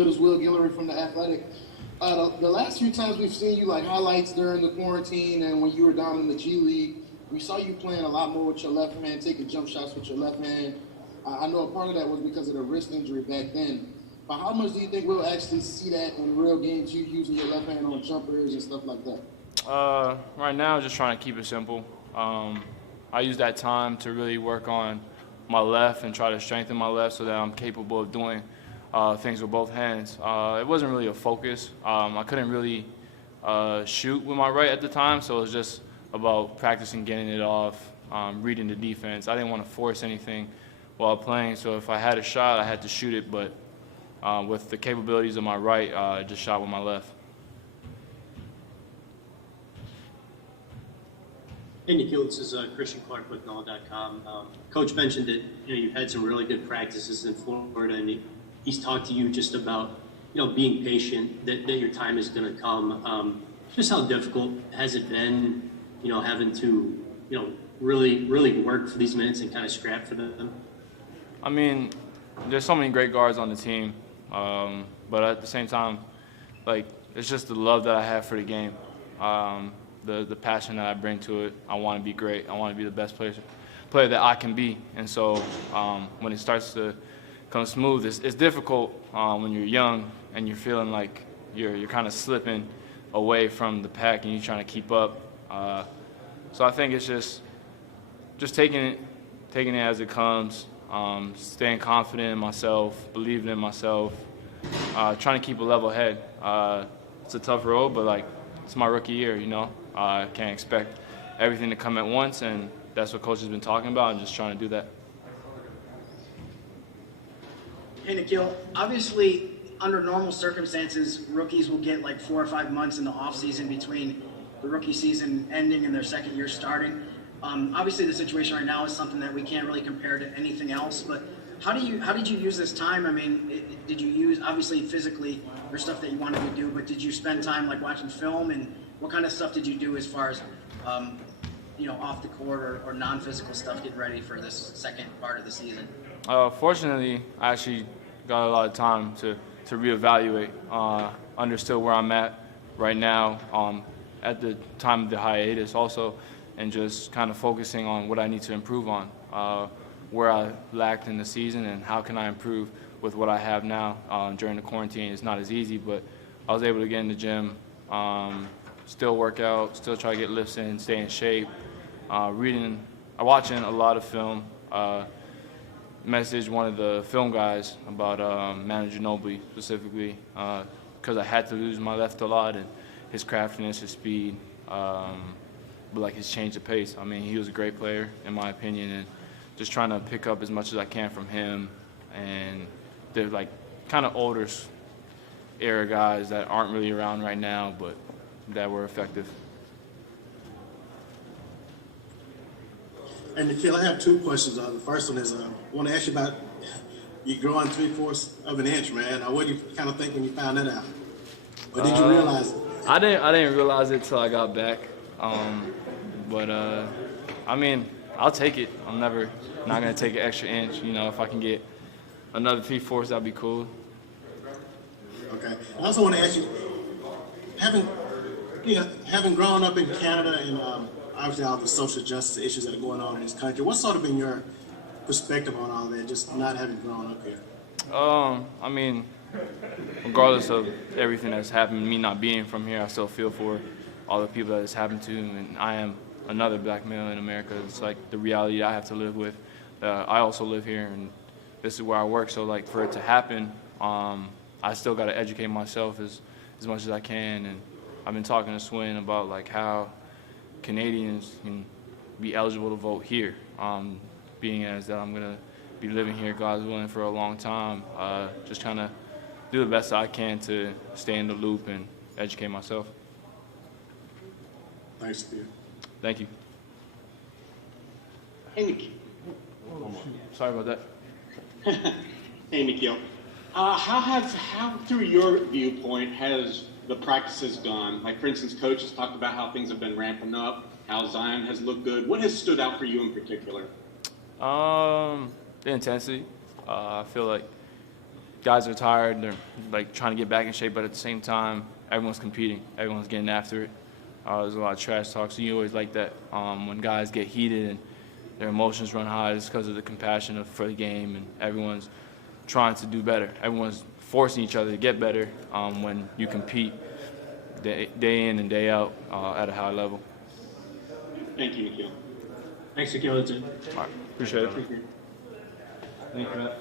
Nickeil, this Will Guillory from The Athletic. The last few times we've seen you, like highlights during the quarantine and when you were down in the G League, we saw you playing a lot more with your left hand, taking jump shots with your left hand. I know a part of that was because of the wrist injury back then. But how much do you think we'll actually see that in real games, you using your left hand on jumpers and stuff like that? Right now, just trying to keep it simple. I use that time to really work on my left and try to strengthen my left so that I'm capable of doing things with both hands. It wasn't really a focus. I couldn't really shoot with my right at the time, so it was just about practicing getting it off, reading the defense. I didn't want to force anything while playing, so if I had a shot, I had to shoot it, but with the capabilities of my right, I just shot with my left. Hey, Nickeil, this is Christian Clark with NOLA.com. Coach mentioned that you've had some really good practices in Florida, and he's talked to you just about being patient, that your time is going to come. Just how difficult has it been, having to really work for these minutes and kind of scrap for them? I mean, there's so many great guards on the team, but at the same time, it's just the love that I have for the game. The passion that I bring to it. I want to be great. I want to be the best player that I can be. And so when it starts to come smooth, it's difficult when you're young and you're feeling like you're kind of slipping away from the pack and you're trying to keep up. So I think it's just taking it as it comes, staying confident in myself, believing in myself, trying to keep a level head. It's a tough road, but it's my rookie year, I can't expect everything to come at once, and that's what Coach has been talking about, and just trying to do that. Hey, Nickeil, obviously, under normal circumstances, rookies will get 4 or 5 months in the offseason between the rookie season ending and their second year starting. Obviously, the situation right now is something that we can't really compare to anything else, but how did you use this time? I mean, did you use, obviously physically, there's stuff that you wanted to do, but did you spend time watching film, and what kind of stuff did you do as far as off the court or non-physical stuff getting ready for this second part of the season? Fortunately, I actually got a lot of time to reevaluate, understood where I'm at right now, at the time of the hiatus also, and just kind of focusing on what I need to improve on, where I lacked in the season and how can I improve with what I have now. During the quarantine, it's not as easy, but I was able to get in the gym, still work out, still try to get lifts in, stay in shape, watching a lot of film. Messaged one of the film guys about Manu Ginobili specifically, because I had to lose my left a lot, and his craftiness, his speed, but his change of pace. I mean, he was a great player in my opinion, and just trying to pick up as much as I can from him. And they're kind of older era guys that aren't really around right now, but that were effective. And Nickeil, I have two questions. The first one is I want to ask you about you growing 3/4 of an inch, man. What do you kind of think when you found that out? Or did you realize it? I didn't realize it till I got back. But I mean, I'll take it. I'm not gonna take an extra inch. If I can get another 3/4, that'd be cool. Okay. I also want to ask you, having grown up in Canada and obviously all the social justice issues that are going on in this country, what's sort of been your perspective on all that, just not having grown up here? I mean, regardless of everything that's happened, me not being from here, I still feel for all the people that it's happened to, and I am another black male in America. It's the reality I have to live with. I also live here, and this is where I work, so for it to happen, I still got to educate myself as much as I can, and I've been talking to Swin about how Canadians can be eligible to vote here, being as that I'm gonna be living here, God's willing, for a long time. Just trying to do the best I can to stay in the loop and educate myself. Thanks, Steve. Thank you. Hey, Nickeil. Sorry about that. Hey, Nickeil. How, through your viewpoint, has the practices gone? For instance, Coach has talked about how things have been ramping up, how Zion has looked good. What has stood out for you in particular? The intensity. I feel like guys are tired. They're like trying to get back in shape, but at the same time, everyone's competing. Everyone's getting after it. There's a lot of trash talk, so you always like that when guys get heated and their emotions run high. It's because of the compassion for the game, and everyone's trying to do better. Everyone's forcing each other to get better when you compete day in and day out at a high level. Thank you, Nickeil. Thanks, Nickeil. That's it. All right, appreciate it. Thank you. Thank you, Matt.